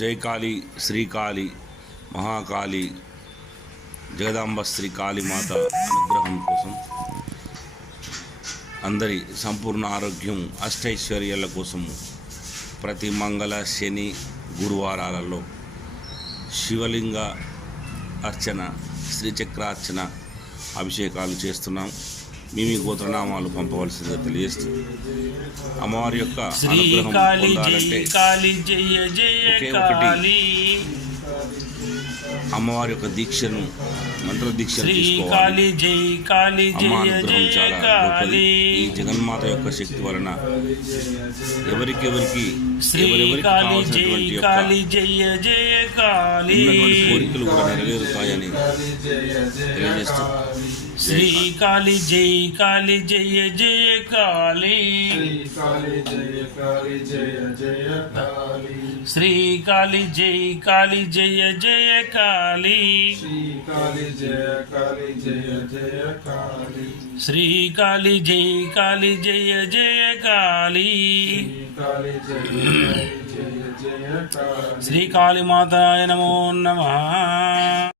జయకాళి శ్రీకాళి మహాకాళి జగదాంబ శ్రీ కాళీమాత అనుగ్రహం కోసం అందరి సంపూర్ణ ఆరోగ్యం అష్టైశ్వర్యాల కోసము ప్రతి మంగళ శని గురువారాలలో శివలింగ అర్చన శ్రీచక్రార్చన అభిషేకాలు చేస్తున్నాం. మీ మీ గోత్రనామాలు పంపవలసిందిగా తెలియజేస్తూ అమ్మవారి యొక్క అనుగ్రహం పొందాలంటే ఒకే ఒకటి. అమ్మవారి యొక్క దీక్షను మంత్ర దీక్షను తీసుకోవాలి. అమ్మ అనుగ్రహం చాలా గొప్పది కాళి ఈ జగన్మాత యొక్క శక్తి వలన ఎవరికెవరికి ఎవరెవరికి కావాల్సినటువంటి యొక్క కోరికలు కూడా నెరవేరుతాయని తెలియజేస్తూ శ్రీ కాళి. జై కాళి జయ జయ కాళి. కాళీ జయ కాళీ జయ జయ కాళీ. శ్రీ కాళి జై కాళి జయ జయ కాళి. శ్రీ కాళీ జయ కాళీ జయ జయ కాళీ. శ్రీ కాళి జై కాళి జయ జయ కాళి. శ్రీ కాళీ జయ కాళీ జయ జయ కాళీ. శ్రీ కాళీమాతాయ నమో నమః.